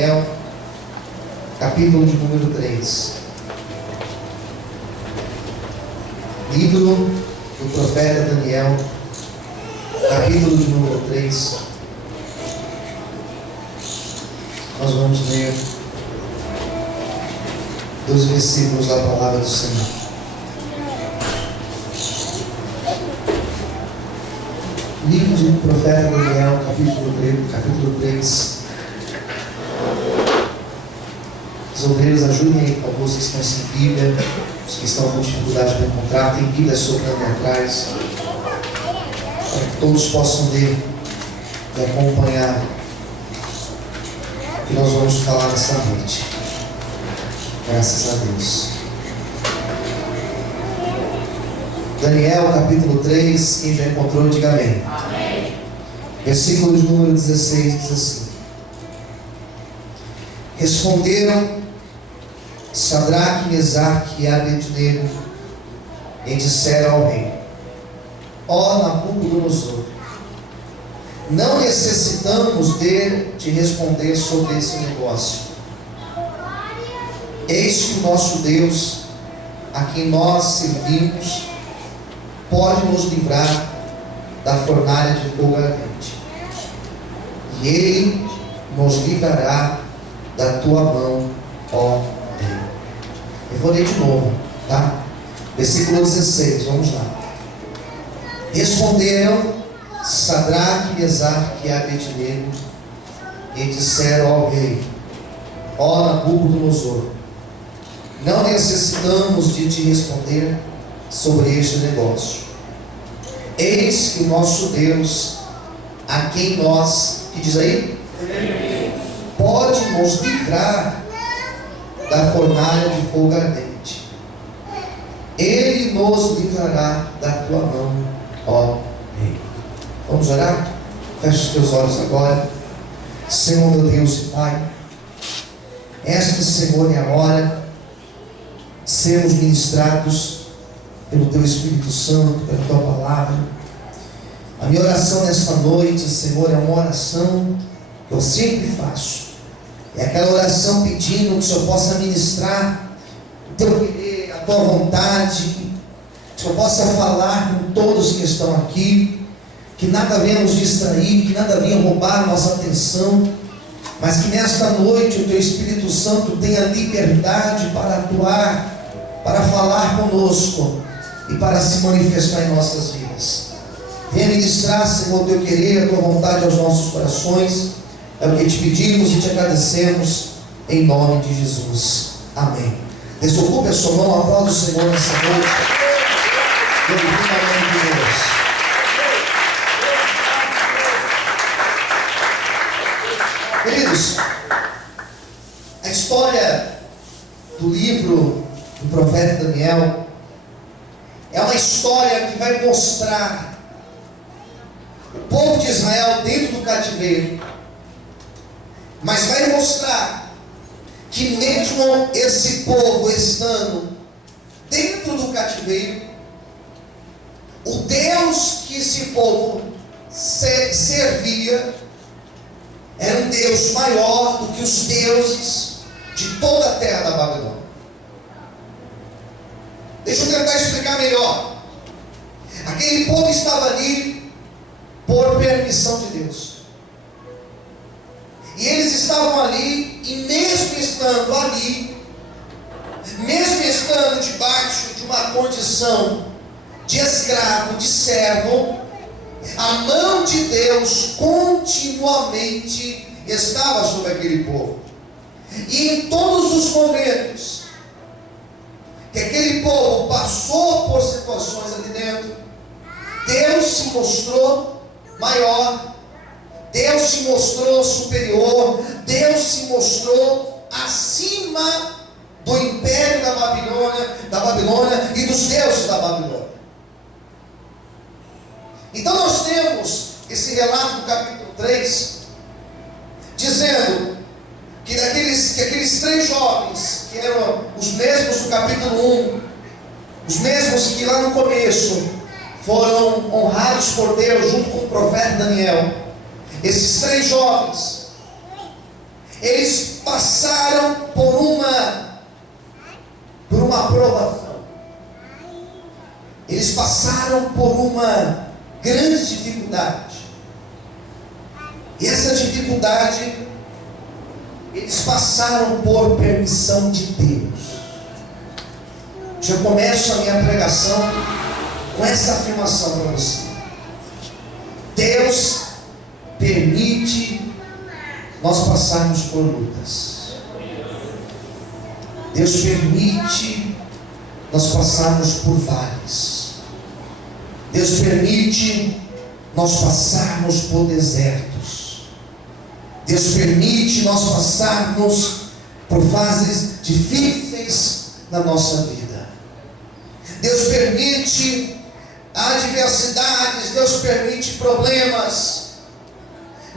Daniel, capítulo de número 3. Livro do profeta Daniel, capítulo de número 3. Nós vamos ler 2 versículos da palavra do Senhor. Livro do profeta Daniel, capítulo 3. Os obreiros, ajudem aí, por favor, vocês que estão sem Bíblia, os que estão com dificuldade para encontrar, tem Bíblia sobrando aí atrás, para que todos possam ler e acompanhar o que nós vamos falar nessa noite. Graças a Deus. Daniel, capítulo 3, quem já encontrou, diga amém. Amém. Versículo de número 16 diz assim: Responderam Sadraque, Mesaque e Abednego e disseram ao rei: Ó Nabucodonosor, não necessitamos de te responder sobre esse negócio. Eis que o nosso Deus, a quem nós servimos, pode nos livrar da fornalha de fogo ardente, e Ele nos livrará da tua mão, ó Rei. Eu vou ler de novo, tá? Versículo 16, vamos lá. Responderam Sadraque, Mesaque e Abednego e disseram ao rei: Ó Nabucodonosor, não necessitamos de te responder sobre este negócio. Eis que o nosso Deus, a quem nós, que diz aí? Pode nos livrar da fornalha de fogo ardente. Ele nos livrará da tua mão, ó Rei. Vamos orar? Feche os teus olhos agora. Senhor, meu Deus e Pai, esta, Senhor, é a hora de sermos ministrados pelo Teu Espírito Santo, pela Tua Palavra. A minha oração nesta noite, Senhor, é uma oração que eu sempre faço. É aquela oração pedindo que o Senhor possa ministrar o Teu querer, a Tua vontade, que o Senhor possa falar com todos que estão aqui, que nada venha nos distrair, que nada venha roubar a nossa atenção, mas que nesta noite o Teu Espírito Santo tenha liberdade para atuar, para falar conosco e para se manifestar em nossas vidas. Venha ministrar, Senhor, o Teu querer, a Tua vontade aos nossos corações. É o que te pedimos e te agradecemos, em nome de Jesus. Amém. Desocupe a sua mão, aplaude o Senhor nessa noite. Glorifica o nome de Deus. Queridos, a história do livro do profeta Daniel é uma história que vai mostrar o povo de Israel dentro do cativeiro, mas vai mostrar que mesmo esse povo estando dentro do cativeiro, o Deus que esse povo servia era um Deus maior do que os deuses de toda a terra da Babilônia. Deixa eu tentar explicar melhor. Aquele povo estava ali por permissão de Deus. E eles estavam ali, e mesmo estando ali, mesmo estando debaixo de uma condição de escravo, de servo, a mão de Deus continuamente estava sobre aquele povo. E em todos os momentos que aquele povo passou por situações ali dentro, Deus se mostrou maior, Deus se mostrou superior, Deus se mostrou acima do império da Babilônia e dos deuses da Babilônia. Então nós temos esse relato do capítulo 3, dizendo que aqueles 3 jovens, que eram os mesmos do capítulo 1, os mesmos que lá no começo foram honrados por Deus junto com o profeta Daniel, esses 3 jovens, eles passaram por uma provação. Eles passaram por uma grande dificuldade. E essa dificuldade, eles passaram por permissão de Deus. Já começo a minha pregação com essa afirmação para você. Deus permite nós passarmos por lutas. Deus permite nós passarmos por vales. Deus permite nós passarmos por desertos. Deus permite nós passarmos por fases difíceis na nossa vida. Deus permite adversidades, Deus permite problemas.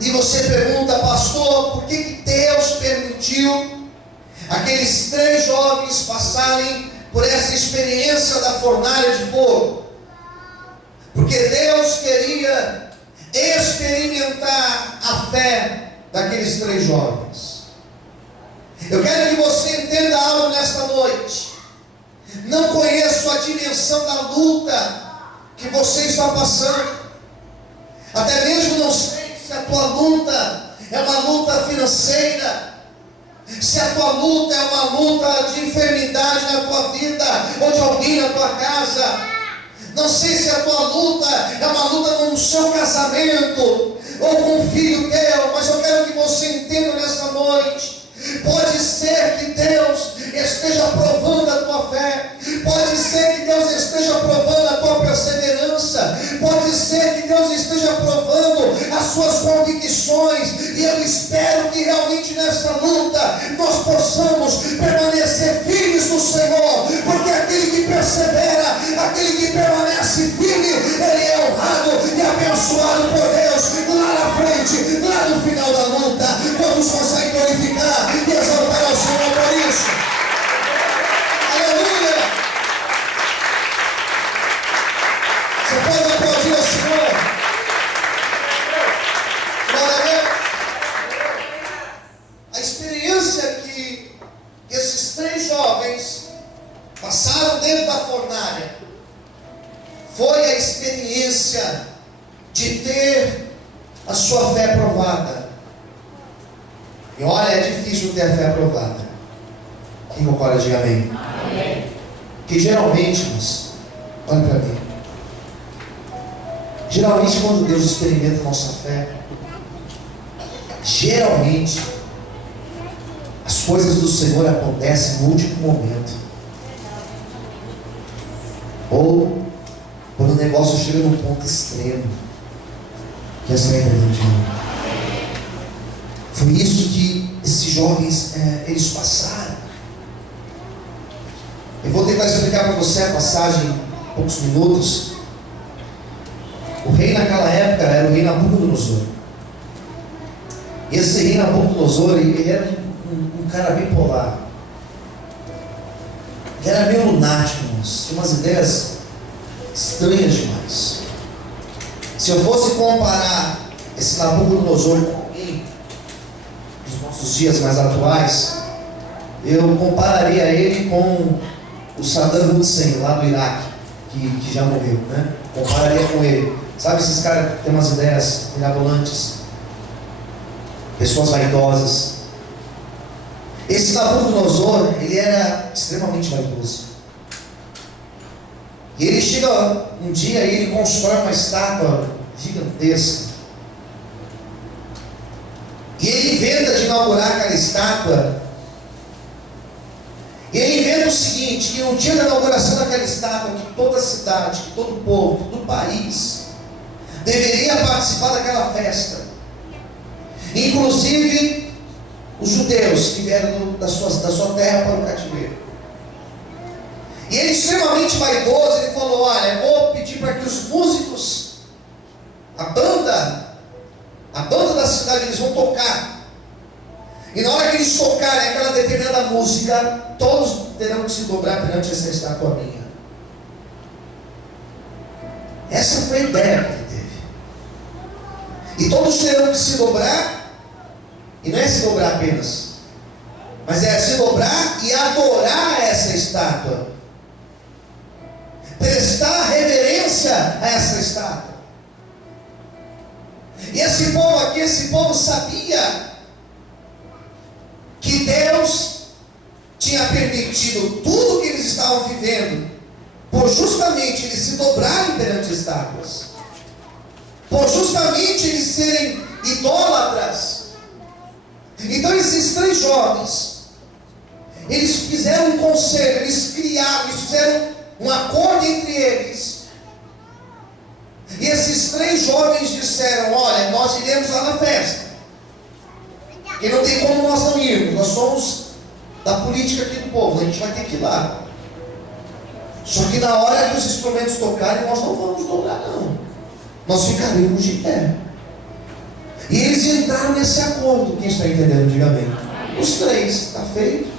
E você pergunta, pastor, por que Deus permitiu aqueles 3 jovens passarem por essa experiência da fornalha de fogo? Porque Deus queria experimentar a fé daqueles 3 jovens. Eu quero que você entenda algo nesta noite. Não conheço a dimensão da luta que você está passando. Até mesmo não sei se a tua luta é uma luta financeira, se a tua luta é uma luta de enfermidade na tua vida, ou de alguém na tua casa. Não sei se a tua luta é uma luta com o seu casamento, ou com um filho teu, mas eu quero que você entenda nessa noite. Pode ser que Deus esteja provando a tua fé, pode ser que Deus esteja provando a tua perseverança, pode ser que Deus esteja provando as suas convicções, e eu espero que realmente nessa luta nós possamos permanecer firmes no Senhor, porque aquele que persevera, aquele que permanece firme, ele é honrado e abençoado por Deus lá na frente, lá no final da luta. Quantos conseguem glorificar e exaltar ao Senhor por isso? Aleluia! Você pode aplaudir ao Senhor? Glória a Deus! A experiência que esses 3 jovens passaram dentro da fornalha foi a experiência de ter a sua fé provada. E olha, é difícil ter a fé aprovada. Quem concorda, diga amém. Amém. Que geralmente, mas, olha para mim. Geralmente quando Deus experimenta a nossa fé, geralmente as coisas do Senhor acontecem no último momento. Ou quando o negócio chega num ponto extremo. Que essa é a entendendo. Foi isso que esses jovens eles passaram. Eu vou tentar explicar para você a passagem em poucos minutos. O rei naquela época era o rei Nabucodonosor. E esse rei Nabucodonosor, ele era um cara bipolar. Ele era meio lunático, irmãos. Tinha umas ideias estranhas demais. Se eu fosse comparar esse Nabucodonosor com alguém dos nossos dias mais atuais, eu compararia ele com o Saddam Hussein lá do Iraque, que já morreu, né? Compararia com ele. Sabe esses caras que têm umas ideias mirabolantes, pessoas vaidosas. Esse Nabucodonosor, ele era extremamente vaidoso. E ele chega um dia e ele constrói uma estátua gigantesca. E ele inventa de inaugurar aquela estátua. E ele inventa o seguinte, que no dia da inauguração daquela estátua, que toda a cidade, que todo o povo, todo o país deveria participar daquela festa. Inclusive os judeus que vieram da sua terra para o cativeiro. E ele, extremamente vaidoso, ele falou: olha, eu vou pedir para que os músicos, a banda da cidade, eles vão tocar. E na hora que eles tocarem aquela determinada música, todos terão que se dobrar perante essa estátua minha. Essa foi a ideia que ele teve. E todos terão que se dobrar E não é se dobrar apenas, mas é se dobrar e adorar essa estátua, prestar reverência a essa estátua. E esse povo aqui, esse povo sabia que Deus tinha permitido tudo que eles estavam vivendo, por justamente eles se dobrarem perante estátuas, por justamente eles serem idólatras. Então esses 3 jovens, eles fizeram um conselho, eles criaram, eles fizeram um acordo entre eles. E esses 3 jovens disseram: olha, nós iremos lá na festa, e não tem como nós não irmos, nós somos da política aqui do povo, a gente vai ter que ir lá. Só que na hora que os instrumentos tocarem, nós não vamos dobrar não, nós ficaremos de pé. E eles entraram nesse acordo. Quem está entendendo, diga amém. Os 3, está feito,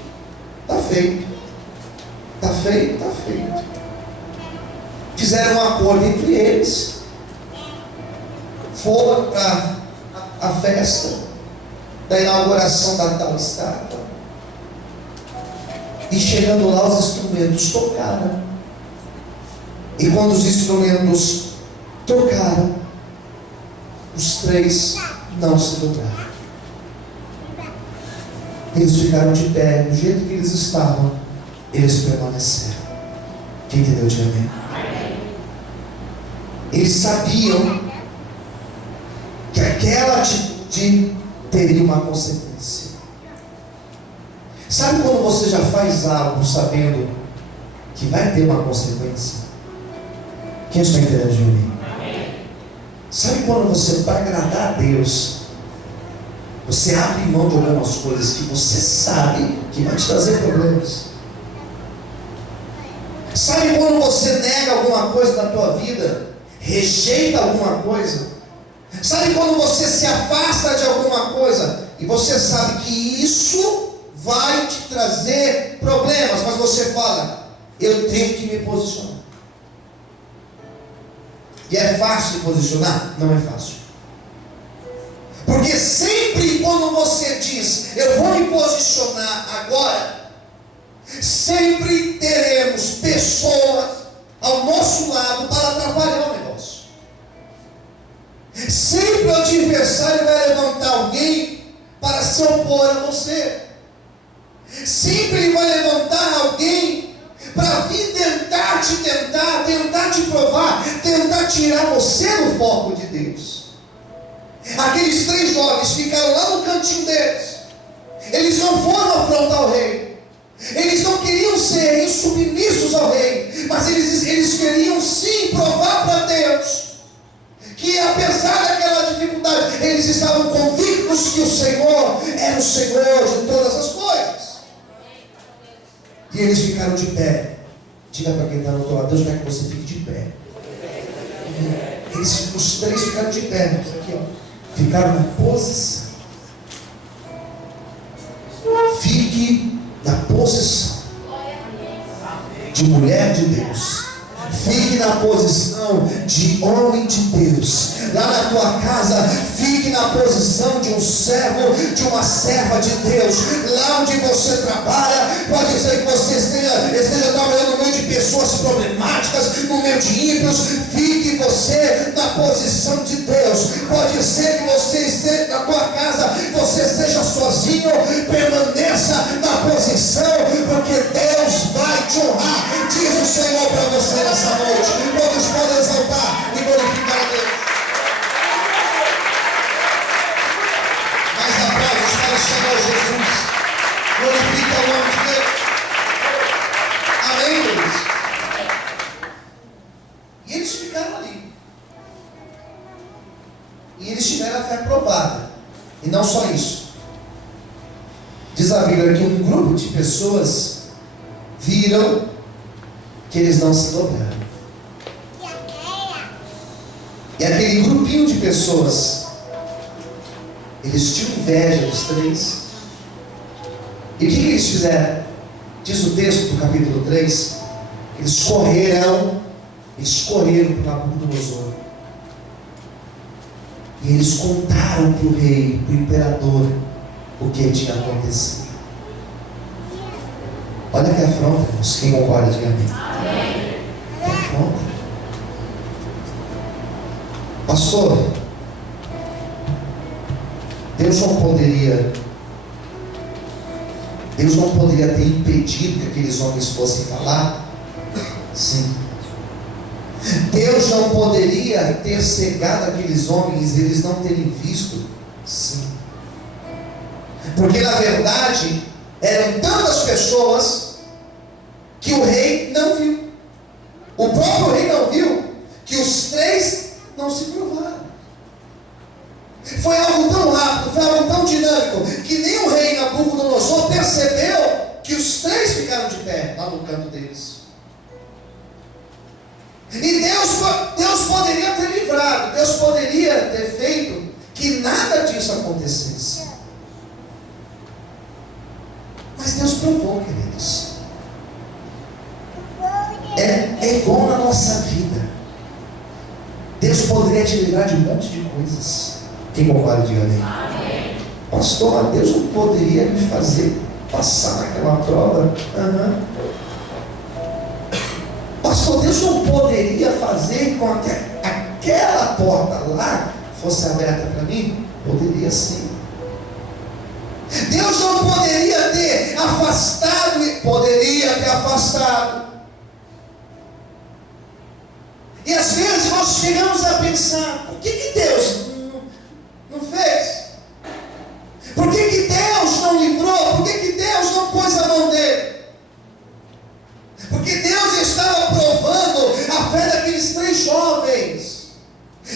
está feito, está feito, está feito. Fizeram um acordo entre eles, foram para a festa da inauguração da tal estátua, e chegando lá os instrumentos tocaram. E quando os instrumentos tocaram, os 3 não se dobraram. Eles ficaram de pé, do jeito que eles estavam, eles permaneceram. Quem entendeu, diga amém. Eles sabiam que aquela atitude teria uma consequência. Sabe quando você já faz algo sabendo que vai ter uma consequência? Quem está entendendo de mim? Sabe quando você, para agradar a Deus, você abre mão de algumas coisas que você sabe que vai te trazer problemas? Sabe quando você nega alguma coisa na tua vida, rejeita alguma coisa? Sabe quando você se afasta de alguma coisa e você sabe que isso vai te trazer problemas, mas você fala: eu tenho que me posicionar. E é fácil posicionar? Não é fácil. Porque sempre quando você diz: eu vou me posicionar agora, sempre teremos pessoas ao nosso lado para atrapalhar o negócio. Sempre o adversário vai levantar alguém para se opor a você. Sempre ele vai levantar alguém para vir tentar te provar, tentar tirar você do foco de Deus. Aqueles 3 jovens ficaram lá no cantinho deles. Eles não foram afrontar o rei. Eles não queriam ser insubmissos ao rei, mas eles queriam sim provar para Deus que, apesar daquela dificuldade, eles estavam convictos que o Senhor era o Senhor de todas as coisas. E eles ficaram de pé. Diga para quem está no outro lado: Deus quer que você fique de pé. Os 3 ficaram de pé. Aqui, ó. Ficaram na posição. Fique na posição de mulher de Deus. Fique na posição de homem de Deus. Lá na tua casa, fique na posição de um servo, de uma serva de Deus. Lá onde você trabalha, pode ser que você esteja trabalhando no meio de pessoas problemáticas, no meio de ímpios. Fique você na posição de Deus. Pode ser que você esteja na tua casa, você esteja sozinho, permaneça na posição, porque Deus vai te honrar. Diz o Senhor para você nessa noite. Todos podem exaltar e glorificar a Deus. Mais aplausos para o Senhor Jesus. Glorifica o nome de Deus. Amém, Deus? E eles ficaram ali. E eles tiveram a fé provada. E não só isso. Diz a Bíblia que um grupo de pessoas viram que eles não se dobraram. E aquele grupinho de pessoas, eles tinham inveja dos 3. E o que eles fizeram? Diz o texto do capítulo 3, eles correram para Nabucodonosor. E eles contaram para o rei, para o imperador, o que tinha acontecido. Olha que afronta, irmãos. Quem concorda, diga amém. Que afronta. Pastor, Deus não poderia ter impedido que aqueles homens fossem falar? Sim. Deus não poderia ter cegado aqueles homens e eles não terem visto? Sim. Porque na verdade eram tantas pessoas que o rei não viu. O próprio rei não viu, que os três não se provaram. Foi algo tão rápido, foi algo tão dinâmico, que nem o rei Nabucodonosor percebeu que os três ficaram de pé lá no canto deles. E Deus poderia ter livrado, Deus poderia ter feito que nada disso acontecesse. Mas Deus provou, queridos. É igual na nossa vida. Deus poderia te livrar de um monte de coisas. Quem concorda, diga amém. Pastor, Deus não poderia me fazer passar naquela prova? Pastor, Deus não poderia fazer com que aquela porta lá fosse aberta para mim? Poderia sim. Deus não poderia ter afastado? Poderia ter afastado. E às vezes nós chegamos a pensar: por que Deus não fez? Por que Deus não livrou? Por que Deus não pôs a mão dele? Porque Deus estava provando a fé daqueles três jovens.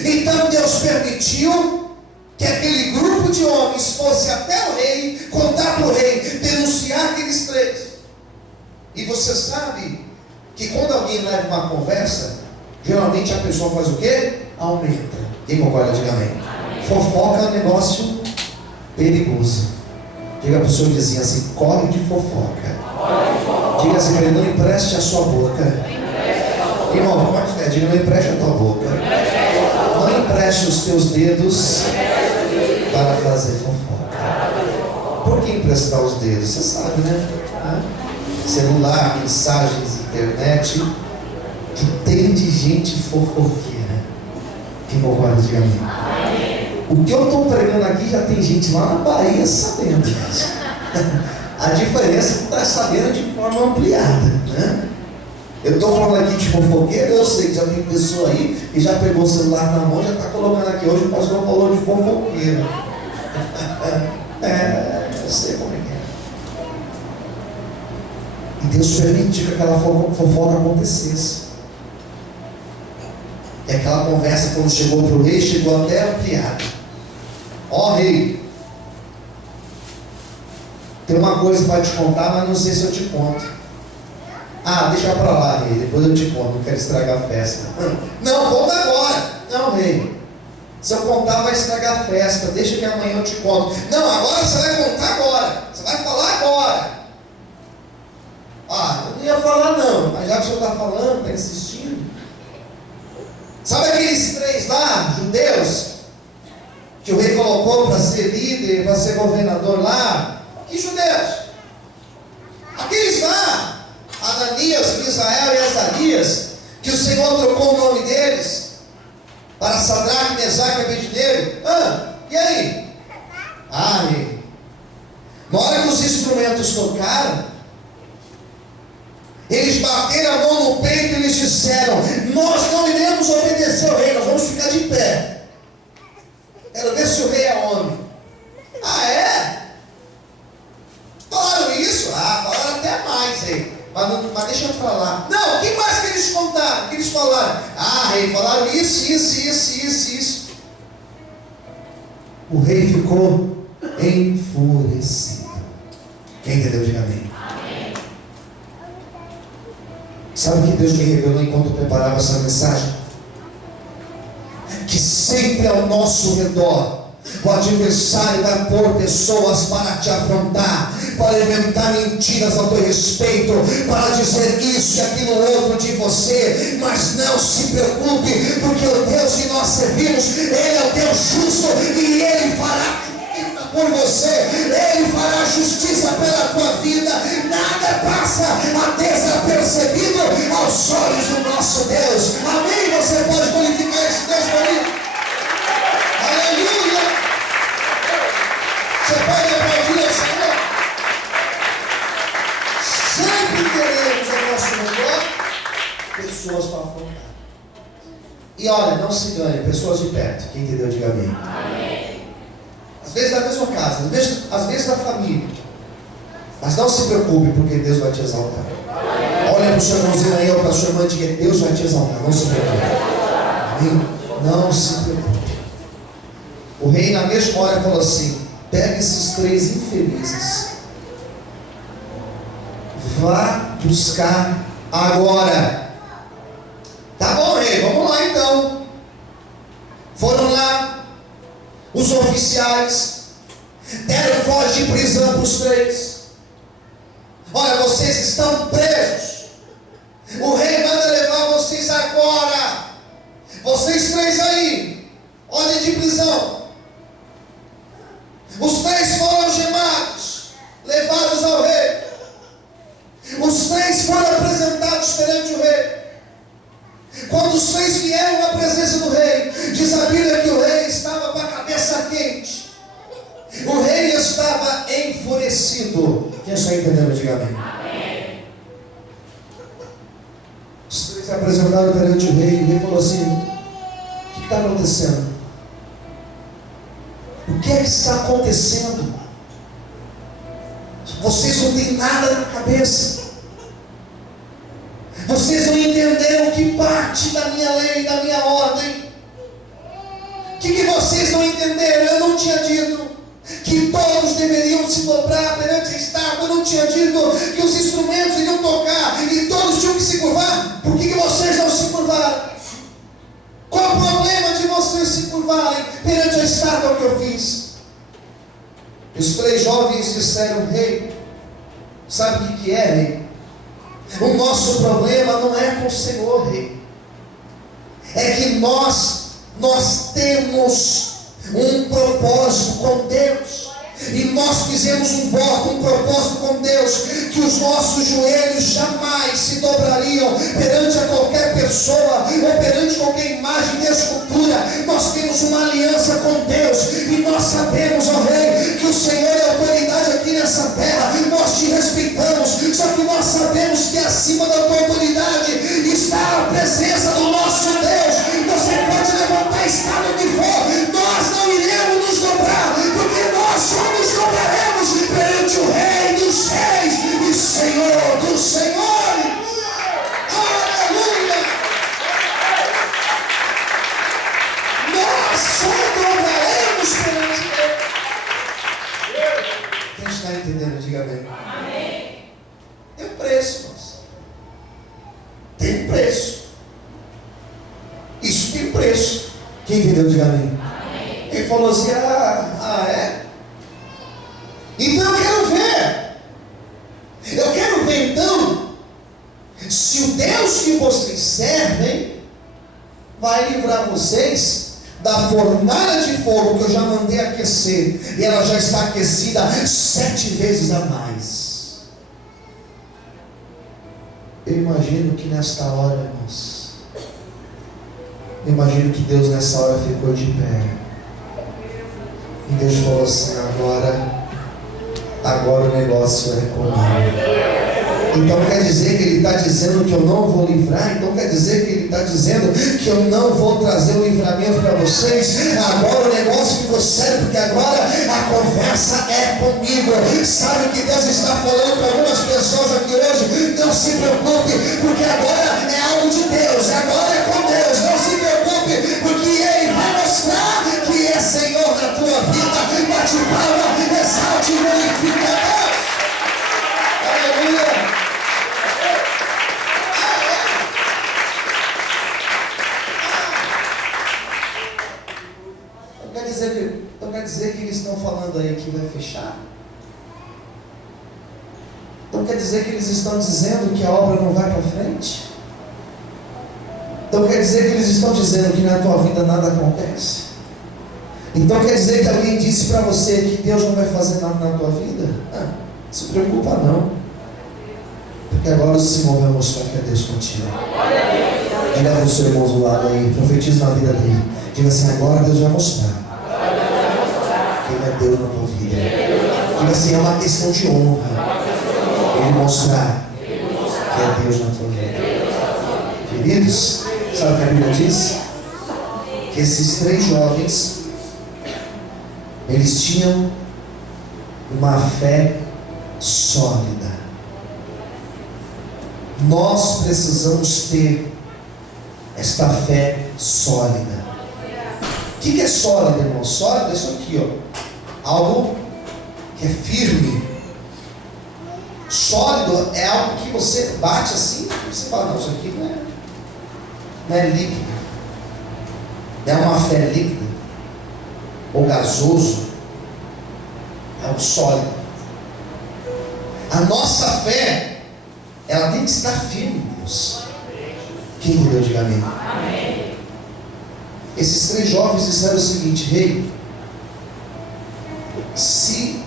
Então Deus permitiu que aquele grupo de homens fosse até o rei, contar para o rei, denunciar aqueles três. E você sabe que quando alguém leva uma conversa, geralmente a pessoa faz o quê? Aumenta. Quem concorda, diga amém. Fofoca é um negócio perigoso. Diga para o seu vizinho assim: corre de fofoca. Diga assim para ele: não empreste a sua boca. Irmão, pode ter, diga: não empreste a tua boca. Não empreste os teus dedos para fazer fofoca. Por que emprestar os dedos? Você sabe, né? Celular, mensagens, internet, que tem de gente fofoqueira. Quem concorda, diga amém. O que eu estou pregando aqui já tem gente lá na Bahia sabendo. A diferença é que está sabendo de forma ampliada, né? Eu estou falando aqui de fofoqueiro, eu sei que já tem pessoa aí que já pegou o celular na mão e já está colocando aqui. Hoje o pastor falou de fofoqueiro. Eu sei como é que é. E Deus permitiu que aquela fofoca acontecesse. E aquela conversa, quando chegou para o rei, chegou até ampliada. Ó rei, tem uma coisa para te contar, mas não sei se eu te conto. Deixa para lá, rei, depois eu te conto, não quero estragar a festa. Não, conta agora. Não, rei, se eu contar vai estragar a festa, deixa que amanhã eu te conto. Não, agora você vai contar agora, você vai falar agora. Eu não ia falar não, mas já que o senhor está falando, está insistindo. Sabe aqueles três lá, judeus, que o rei colocou para ser líder, para ser governador lá? Que judeus? Aqueles lá, Ananias, Misael e Azarias, que o Senhor trocou o nome deles para Sadraque, Mesaque e Abednego. E aí? Rei, na hora que os instrumentos tocaram, eles bateram a mão no peito e eles disseram: nós não iremos obedecer ao rei, nós vamos ficar de pé. Quero ver se o rei é homem. Falaram isso? Falaram até mais, rei. Mas deixa eu falar. Não, o que mais que eles contaram? O que eles falaram? Rei, falaram isso. O rei ficou enfurecido. Quem entendeu, diga amém. Sabe o que Deus me revelou enquanto eu preparava essa mensagem? Que sempre ao nosso redor o adversário vai pôr pessoas para te afrontar, para inventar mentiras ao teu respeito, para dizer isso e aquilo outro de você. Mas não se preocupe, porque o Deus que nós servimos, Ele é o Deus justo e Ele fará por você, Ele fará justiça pela tua vida. Nada passa a desapercebido aos olhos do nosso Deus. Amém? Você pode glorificar esse Deus bonito? Aleluia! Você pode aplaudir ao Senhor? Sempre teremos ao nosso redor pessoas para afrontar. E olha, não se engane, pessoas de perto. Quem entendeu, diga amém. Amém. Às vezes da mesma casa, às vezes da família. Mas não se preocupe, porque Deus vai te exaltar. Olha para o seu irmãozinho aí, ou para a sua irmã, diga: Deus vai te exaltar. Não se preocupe. Amém? Não se preocupe. O rei na mesma hora falou assim: pega esses 3 infelizes, vá buscar agora. Tá bom, rei, vamos lá então. Foram lá os oficiais, deram voz de prisão para os 3. Olha, vocês estão presos. O rei manda levar vocês agora. Vocês 3 aí, ordem de prisão. Os 3 foram algemados, levados ao rei. Os 3 foram apresentados perante o rei. Quando os 3 vieram à presença do rei, diz a Bíblia que o rei estava com a cabeça quente. O rei estava enfurecido. Quem está entendendo, diga amém. Os 3 se apresentaram perante o rei. E o rei falou assim: o que está acontecendo? O que é que está acontecendo? Vocês não têm nada na cabeça. Vocês não entenderam que parte da minha lei, da minha ordem. O que vocês não entenderam? Eu não tinha dito que todos deveriam se dobrar perante a estátua. Eu não tinha dito que os instrumentos iriam tocar e todos tinham que se curvar. Por que vocês não se curvaram? Qual o problema de vocês se curvarem perante a estátua que eu fiz? Os 3 jovens disseram: rei, sabe o que é, rei? O nosso problema não é com o Senhor, rei. É que nós temos um propósito com Deus. E nós fizemos um voto, um propósito com Deus, que os nossos joelhos jamais se dobrariam perante a qualquer pessoa ou perante qualquer imagem de escultura. Nós temos uma aliança com Deus e nós sabemos, ó rei, que o Senhor é autoridade aqui nessa terra. Nós te respeitamos, só que nós sabemos que acima da tua autoridade está a presença do nosso Deus. Você pode levantar a escada onde for, nós não iremos nos dobrar, porque nós somos. Nos dobraremos perante o Rei dos Reis e Senhor dos Senhores. Aleluia! Nós só dobraremos perante Ele. Quem está entendendo, diga amém. Tem um preço, moça. Tem um preço. Isso tem preço. Quem entendeu, diga amém. Ele falou assim: é? Então eu quero ver então, se o Deus que vocês servem vai livrar vocês da fornalha de fogo que eu já mandei aquecer, e ela já está aquecida 7 vezes a mais. Eu imagino que nesta hora, irmãos, eu imagino que Deus nessa hora ficou de pé, e Deus falou assim: agora o negócio é comigo. Então quer dizer que Ele está dizendo que eu não vou livrar? Então quer dizer que Ele está dizendo que eu não vou trazer o livramento para vocês? Agora o negócio ficou sério, porque agora a conversa é comigo. Sabe o que Deus está falando para algumas pessoas aqui hoje? Não se preocupe, porque agora é algo de Deus, agora é com Deus. Não se preocupe, porque Ele vai mostrar que é Senhor da tua vida. Bate palma, exalte e glorifica a Deus. Aleluia. Então quer dizer que eles estão falando aí que vai fechar? Então quer dizer que eles estão dizendo que a obra não vai para frente? Então quer dizer que eles estão dizendo que na tua vida nada acontece? Então quer dizer que alguém disse para você que Deus não vai fazer nada na tua vida? Não se preocupa não. Porque agora o Senhor vai mostrar que é Deus contigo. Diga para o seu irmão do lado aí, profetiza na vida dele. Diga assim, agora Deus vai mostrar que Ele é Deus na tua vida. Diga assim, é uma questão de honra Ele mostrar que é Deus na tua vida. Queridos, sabe o que a Bíblia diz? Que esses 3 jovens, eles tinham uma fé sólida. Nós precisamos ter esta fé sólida. O que é sólida, irmão? Sólida é isso aqui, ó. Algo que é firme. Sólido é algo que você bate assim e você fala, não, isso aqui não é líquido. Não é uma fé líquida ou gasoso. É algo sólido. A nossa fé, ela tem que estar firme em Deus. Quem entendeu, diga amém. Amém. Esses 3 jovens disseram o seguinte: rei, se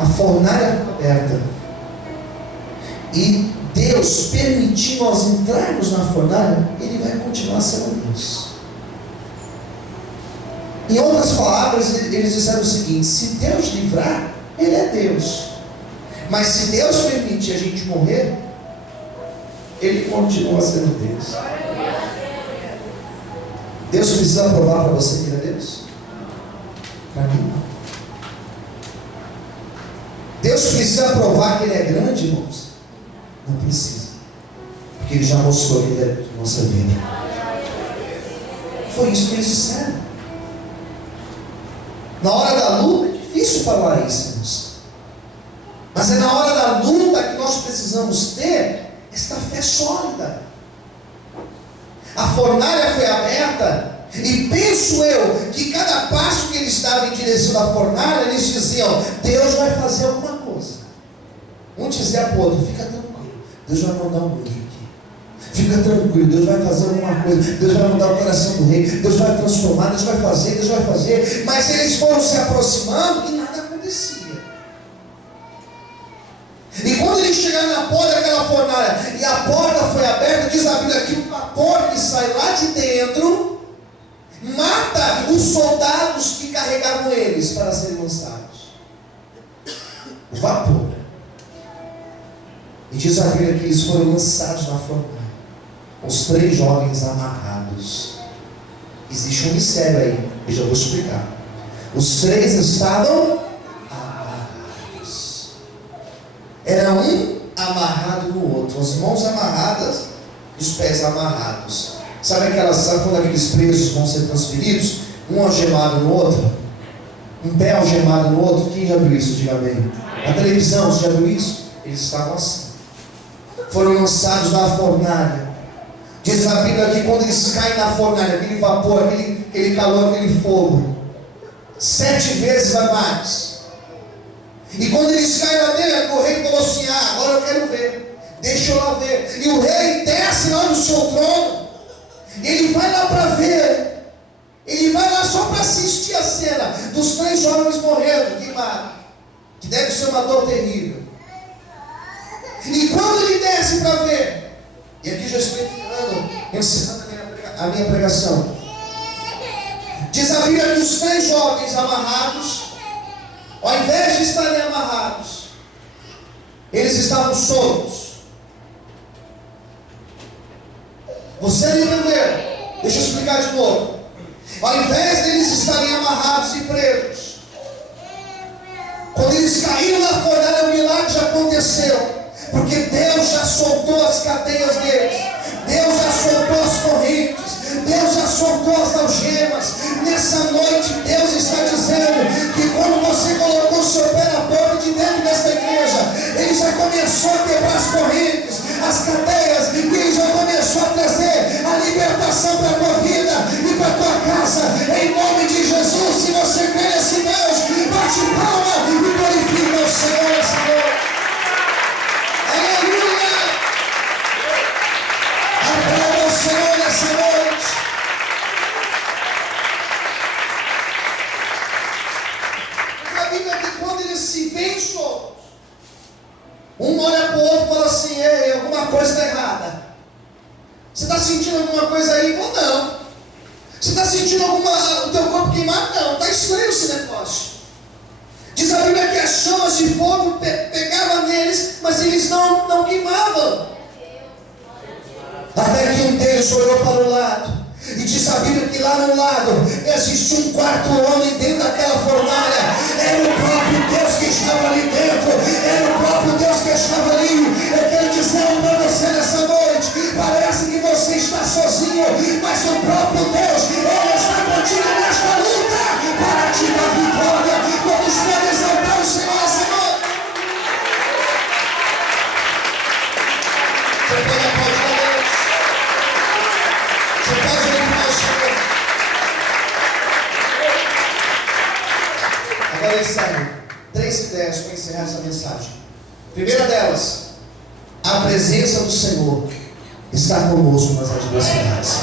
a fornalha está aberta e Deus permitir nós entrarmos na fornalha, Ele vai continuar sendo Deus. Em outras palavras, eles disseram o seguinte: se Deus livrar, Ele é Deus. Mas se Deus permitir a gente morrer, Ele continua sendo Deus. Deus precisa provar para você que Ele é Deus? Para mim não. Deus precisa provar que Ele é grande, irmãos? Não precisa. Porque Ele já mostrou que Ele é de nossa vida. Foi isso que eles disseram. Na hora da luta, é difícil falar isso, irmãos. Mas é na hora da luta que nós precisamos ter esta fé sólida. A fornalha foi aberta, e penso eu que cada passo que eles davam em direção à fornalha, eles diziam: Deus vai fazer alguma coisa. Um dizia para o outro: fica tranquilo, Deus vai mandar um anjo aqui. Fica tranquilo, Deus vai fazer alguma coisa. Deus vai mudar o coração do rei. Deus vai transformar, Deus vai fazer, Deus vai fazer. Mas eles foram se aproximando e nada acontecia. E quando eles chegaram na porta daquela fornalha e a porta foi aberta, diz a Bíblia que o vapor que sai lá de dentro mata os soldados que carregavam eles para serem lançados. O vapor. E diz a Bíblia que eles foram lançados na fornalha, os 3 jovens amarrados. Existe um mistério aí, eu já vou explicar. Os 3 estavam amarrados. Era um amarrado no outro, as mãos amarradas e os pés amarrados. Sabe quando aqueles presos vão ser transferidos? Um algemado no outro, um pé algemado no outro. Quem já viu isso? Diga amém. Na televisão, você já viu isso? Eles estavam assim. Foram lançados na fornalha. Diz a Bíblia que quando eles caem na fornalha, aquele vapor, aquele calor, aquele fogo, 7 vezes a mais. E quando eles caem lá dentro, o rei falou assim: agora eu quero ver, deixa eu lá ver. E o rei desce lá no seu trono, ele vai lá para ver, ele vai lá só para assistir a cena dos 3 jovens morrendo, queimados, que deve ser uma dor terrível. E quando ele desce para ver, e aqui já estou encerrando a minha pregação, diz a Bíblia que os 3 jovens amarrados, ao invés de estarem amarrados, eles estavam soltos. Você não entendeu? Deixa eu explicar de novo. Ao invés de eles estarem amarrados e presos, quando eles caíram na fornalha, o milagre já aconteceu. Porque Deus já soltou as cadeias deles, Deus já soltou as correntes, Deus já soltou as algemas. Nessa noite Deus está dizendo que quando você colocou o seu pé na porta de dentro desta igreja, Ele já começou a quebrar as correntes, as cadeias, e Ele já começou a trazer a libertação para a tua vida e para a tua casa, em nome de Jesus. Se você crê nesse Deus, bate palma e glorifica o Senhor essa noite. Aleluia! Aplauda o Senhor nessa noite. Um olha para o outro e fala assim: ei, alguma coisa está errada. Você está sentindo alguma coisa aí? Ou não? Você está sentindo o teu corpo queimado? Não, está estranho esse negócio. Diz a Bíblia que as chamas de fogo pegavam neles, mas eles não queimavam. Até que um deles olhou para o lado, e diz a Bíblia que lá no lado existia um quarto homem dentro daquela fornalha. Era o próprio Deus que estava ali dentro. Era o próprio Deus que estava ali. Eu quero dizer para você nessa noite: parece que você está sozinho, mas o próprio Deus, Ele está contigo nesta luta para te dar vitória. Quando pode exaltar o Senhor essa noite? Você pode aplaudir a Deus. Você pode louvar o Senhor. Agora ele segue 3 ideias para encerrar essa mensagem. Primeira delas: a presença do Senhor está conosco nas adversidades.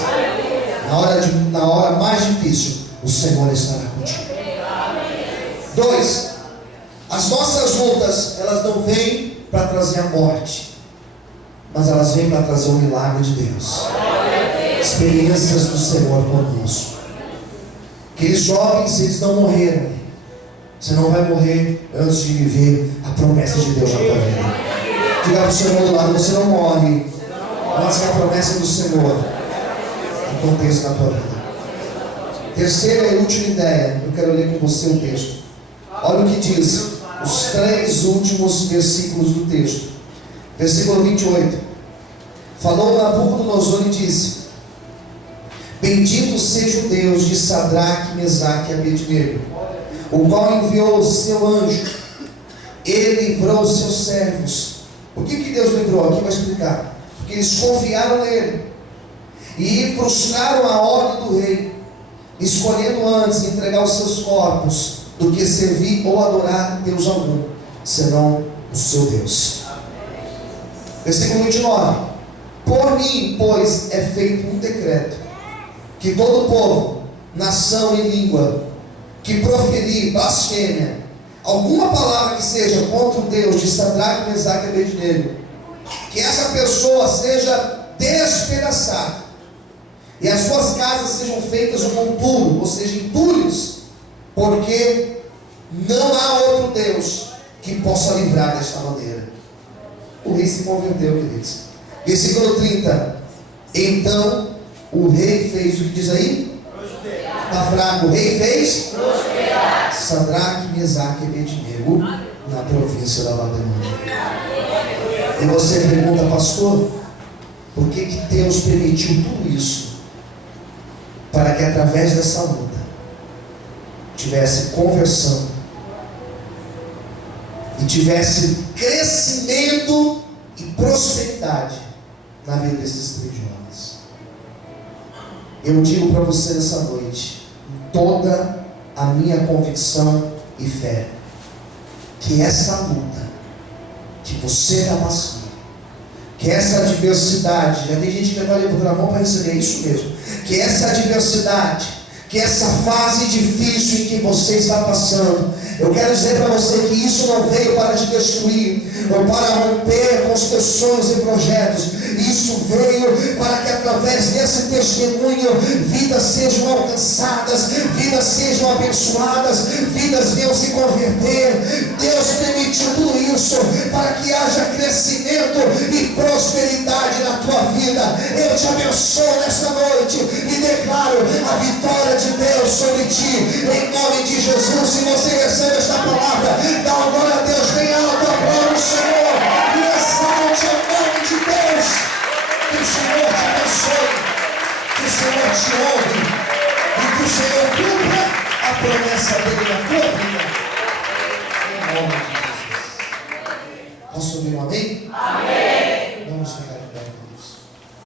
Na hora mais difícil, o Senhor estará contigo. 2, as nossas lutas, elas não vêm para trazer a morte, mas elas vêm para trazer o milagre de Deus. Experiências do Senhor conosco. Aqueles jovens, eles não morreram. Você não vai morrer antes de viver a promessa de Deus na tua vida. Diga para o Senhor do lado: você não morre antes que a promessa do Senhor aconteça na tua vida. Terceira e última ideia, eu quero ler com você o texto. Olha o que diz os 3 últimos versículos do texto. Versículo 28. Falou Nabucodonosor e disse: bendito seja o Deus de Sadraque, Mesaque e Abednego, o qual enviou o seu anjo. Ele livrou os seus servos. Por que Deus livrou? Aqui vai explicar. Porque eles confiaram nele e frustraram a ordem do rei, escolhendo antes entregar os seus corpos do que servir ou adorar Deus algum, senão o seu Deus. Versículo 29. Por mim, pois, é feito um decreto, que todo povo, nação e língua, que proferir blasfêmia, alguma palavra que seja contra o Deus de Sadraque, Mesaque e Abednego, que essa pessoa seja despedaçada, e as suas casas sejam feitas um monturo, ou seja, entulhos, porque não há outro Deus que possa livrar desta maneira. O rei se converteu, queridos. Versículo 30. Então o rei fez o que diz aí? Está fraco. O rei fez? Sadraque, Mesaque e Abednego na província da Babilônia. E você pergunta: pastor, por que Deus permitiu tudo isso? Para que através dessa luta tivesse conversão e tivesse crescimento e prosperidade na vida desses 3 jovens. Eu digo para você nessa noite, com toda a minha convicção e fé, que essa luta que você está passando, que essa adversidade, já tem gente que vai levantar a mão para receber, é isso mesmo, que essa adversidade, que essa fase difícil em que você está passando, eu quero dizer para você que isso não veio para te destruir, ou para romper com os teus sonhos e projetos. Isso veio para que através desse testemunho, vidas sejam alcançadas, vidas sejam abençoadas, vidas venham se converter. Deus permitiu tudo isso para que haja crescimento e prosperidade na tua vida. Eu te abençoo nesta noite e declaro a vitória de Deus sobre ti, em nome de Jesus. Se você recebe esta palavra, dá uma glória a Deus bem alto, aplaude o Senhor e exalte o nome de Deus. Que o Senhor te abençoe, que o Senhor te honre e que o Senhor cumpra a promessa dele na tua vida.